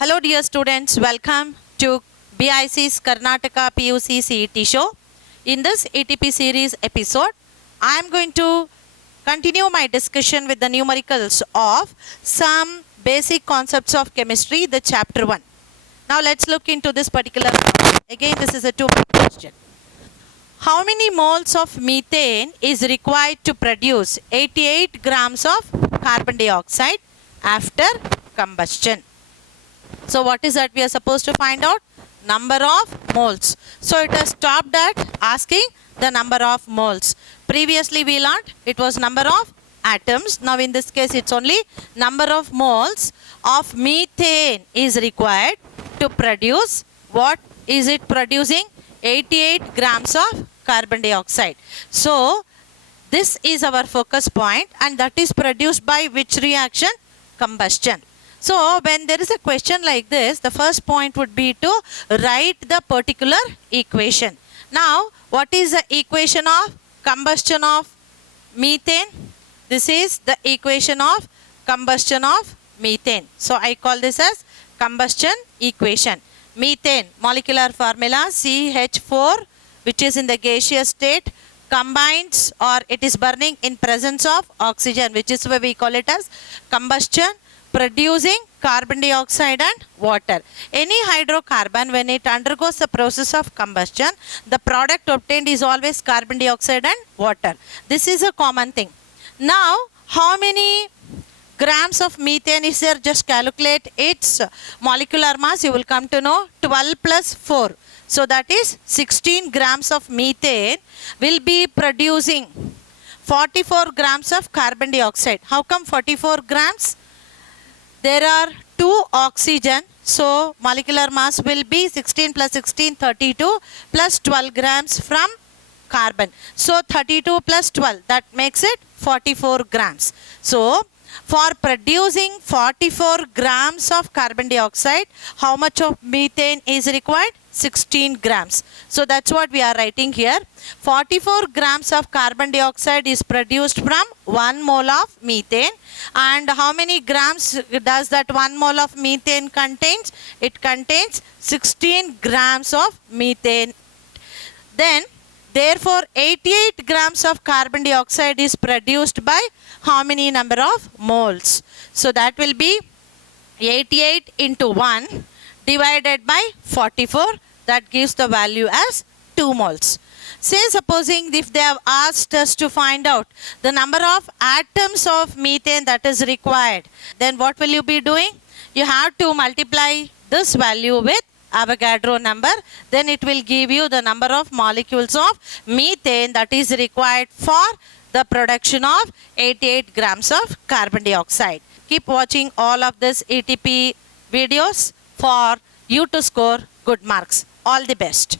Hello dear students, welcome to BIC's Karnataka PUC CET show. In this ATP series episode, I am going to continue my discussion with the numericals of some basic concepts of chemistry, the chapter 1. Now let's look into this particular problem. Again, this is a two-part question. How many moles of methane is required to produce 88 grams of carbon dioxide after combustion? So what is that we are supposed to find out? Number of moles. So it has stopped at asking the number of moles. Previously we learned it was number of atoms. Now in this case it's only number of moles of methane is required to produce. What is it producing? 88 grams of carbon dioxide. So this is our focus point, and that is produced by which reaction? Combustion. So when there is a question like this, the first point would be to write the particular equation. Now, what is the equation of combustion of methane? This is the equation of combustion of methane. So I call this as combustion equation. Methane, molecular formula CH4, which is in the gaseous state, combines or it is burning in presence of oxygen, which is why we call it as combustion, producing carbon dioxide and water. Any hydrocarbon, when it undergoes the process of combustion, the product obtained is always carbon dioxide and water. This is a common thing. Now, how many grams of methane is there? Just calculate its molecular mass. You will come to know 12 plus 4. So that is 16 grams of methane will be producing 44 grams of carbon dioxide. How come 44 grams? There are 2 oxygen, so molecular mass will be 16 plus 16, 32 plus 12 grams from carbon. So 32 plus 12, that makes it 44 grams. So for producing 44 grams of carbon dioxide, how much of methane is required? 16 grams. So that's what we are writing here. 44 grams of carbon dioxide is produced from 1 mole of methane. And how many grams does that 1 mole of methane contains? It contains 16 grams of methane. Then, therefore, 88 grams of carbon dioxide is produced by how many number of moles? So that will be 88 into 1 divided by 44. That gives the value as 2 moles. Say supposing if they have asked us to find out the number of atoms of methane that is required, then what will you be doing? You have to multiply this value with Avogadro number, then it will give you the number of molecules of methane that is required for the production of 88 grams of carbon dioxide. Keep watching all of this ATP videos for you to score good marks. All the best.